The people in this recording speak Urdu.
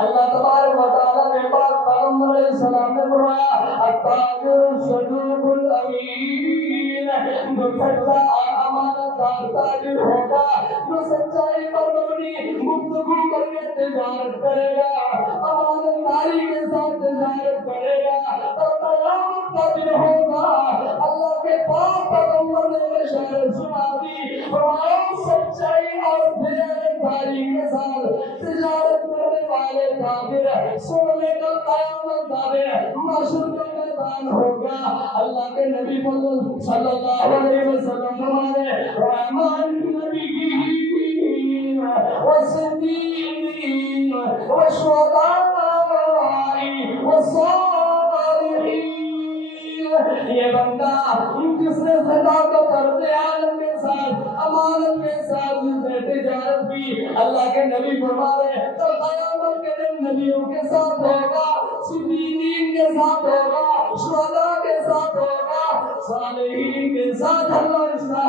اللہ تبارک و تعالیٰ کے پاک پیغمبر علیہ السلام نے فرمایا التاجر الصدوق الامین، جو سچا اور امانت دار تاجر ہوگا، جو سچائی پر مبنی گفتگو کر کے تجارت کرے گا، امانت داری کے ساتھ تجارت کرے گا، اور قیامت کا دن ہوگا اللہ کے پاک پیغمبر نے بشارت سنا دی، فرمایا سچائی اور دیانتداری کے ساتھ تجارت کرنے والے تاجر سن لے کر قیامت کا دن محشر کا میدان ہوگا۔ اللہ کے نبی صلی اللہ علیہ وسلم فرماتے رحمان النبیین والصدیقین والشہداء والصالحین، یہ بندہ جس نے صداقت اور دیانت کے ساتھ امانت کے ساتھ جس نے تجارت کی، اللہ کے نبی فرما رہے ہیں تو قیامت کے دن نبیوں کے ساتھ ہوگا، صدیقین کے ساتھ ہوگا، شہداء کے ساتھ ہوگا، صالحین کے ساتھ اللہ اس کا